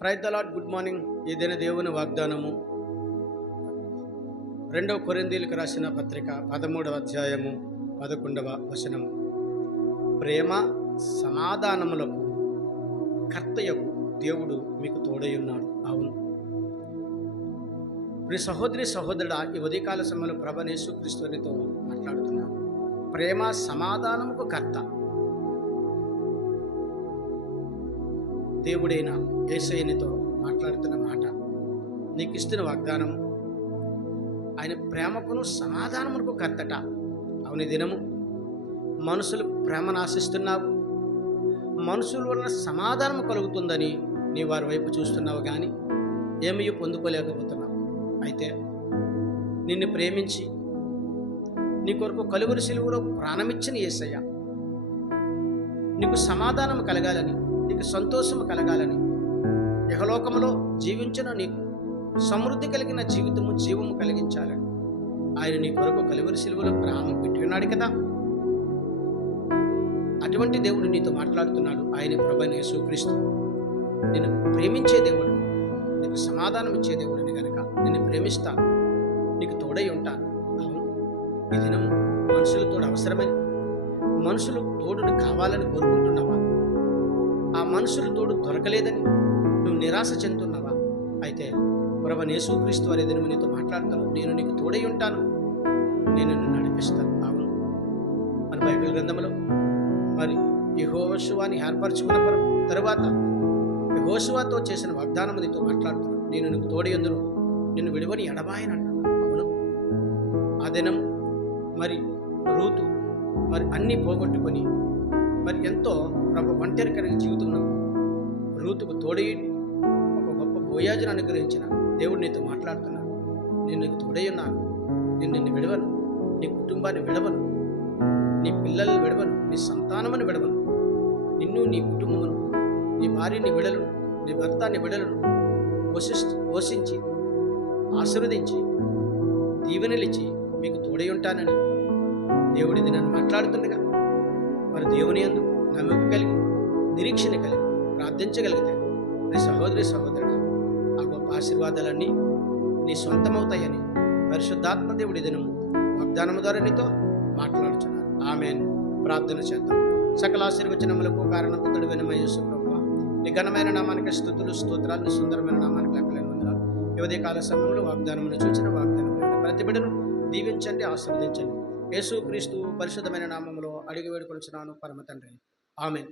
Praise the lord. Good morning. ఏదైనా దేవుని వాగ్దానము 2 కొరింథీయులకు రాసిన పత్రిక 13వ అధ్యాయము 11వ వచనము. ప్రేమ సమాధానములకు కర్తయగు దేవుడు మీకు తోడై ఉన్నాడు. అవును ప్రియ సహోదరి సహోదరుడా, ఈ ఉదయకాల సమయంలో ప్రభువైన యేసుక్రీస్తునితో మాట్లాడుతున్నాను. ప్రేమ సమాధానముకు కర్త దేవుడైన యేసయ్యనితో మాట్లాడుతున్న మాట, నీకు ఇస్తున్న వాగ్దానం. ఆయన ప్రేమకును సమాధానమునకు కర్తట. అవుని దినము మనుషులు ప్రేమను ఆశిస్తున్నావు, మనుషుల వలన సమాధానం కలుగుతుందని నీ వారి వైపు చూస్తున్నావు, కానీ ఏమీ పొందుకోలేకపోతున్నావు. అయితే నిన్ను ప్రేమించి నీ కొరకు కలువరి సిలువలో ప్రాణమిచ్చిన యేసయ్య నీకు సమాధానం కలగాలని, నీకు సంతోషము కలగాలని, ఇహలోకములో జీవించిన నీకు సమృద్ధి కలిగిన జీవము కలిగించాలని ఆయన నీ కొరకు కలువరి సిలువలో ప్రాణం పెట్టి ఉన్నాడు కదా. అటువంటి దేవుడు నీతో మాట్లాడుతున్నాడు. ఆయన ప్రభువైన యేసుక్రీస్తు నిన్ను ప్రేమించే దేవుడు, నీకు సమాధానం ఇచ్చే దేవుడిని కనుక నిన్ను ప్రేమిస్తాను, నీకు తోడై ఉంటాను. అవును, ఈ దినం మనుషుల తోడు అవసరమని, మనుషులు తోడుని కావాలని కోరుకుంటున్నావా? ఆ మనుషుల తోడు దొరకలేదని నువ్వు నిరాశ చెందుతున్నావా? అయితే ప్రభువైన యేసుక్రీస్తు వారి దినం నీతో మాట్లాడతాను. నేను నీకు తోడై ఉంటాను, నేను నిన్ను నడిపిస్తాను. అవును, మన బైబిల్ గ్రంథంలో మరి యెహోషువని ఏర్పరచుకున్న తరువాత యెహోషువతో చేసిన వాగ్దానం నీతో మాట్లాడుతున్నాను. నేను నీకు తోడై ఉందును, నిన్ను విడువని ఎడబాయని అంటున్నాను. అవును, ఆ దినం మరి రూతు మరి అన్నీ పోగొట్టుకొని మరి ఎంతో ఒంటరి కలిగిన జీవితంలో రూతుకు తోడై ఒక గొప్ప బోయాజును అనుగ్రహించిన దేవుడు నీతో మాట్లాడుతున్నాడు. నేను నీకు తోడై ఉన్నాను, నేను నిన్ను విడవను, నీ కుటుంబాన్ని విడవను, నీ పిల్లల్ని విడవను, నీ సంతానమును విడవను, నిన్ను నీ కుటుంబమును, నీ భార్యని విడలను, నీ భర్తాన్ని విడలను, పోషించి ఆశీర్వదించి దీవెనలిచ్చి మీకు తోడై ఉంటానని దేవుడిది నన్ను మాట్లాడుతుండగా, మరి దేవుని యందు నమ్మకం కలిగి నిరీక్షణ కలిగి ప్రార్థించగలిగితే నీ సహోదరి సహోదరుడు ఆ గొప్ప ఆశీర్వాదాలన్నీ నీ సొంతమవుతాయని పరిశుద్ధాత్మ దేవుడి దినము వాగ్దానము ద్వారా నీతో మాట్లాడుచున్నారు. ఆమేన్. ప్రార్థన చేద్దాం. సకల ఆశీర్వచనములకు కారణభూతుడైన మా యేసు ప్రభువా, నీ ఘనమైన నామానికి స్తుతులు స్తోత్రాలు, నీ సుందరమైన నామానికి లెక్కలేని వందనాలు. ఈ ఉదయకాల సమయంలో వాగ్దానమును చూచిన వాగ్దానములను ప్రతి బిడ్డను దీవించండి, ఆశీర్వదించండి. యేసుక్రీస్తు పరిశుద్ధమైన నామములో అడిగి వేడుకొనుచున్నాను పరమ తండ్రి. ఆమేన్.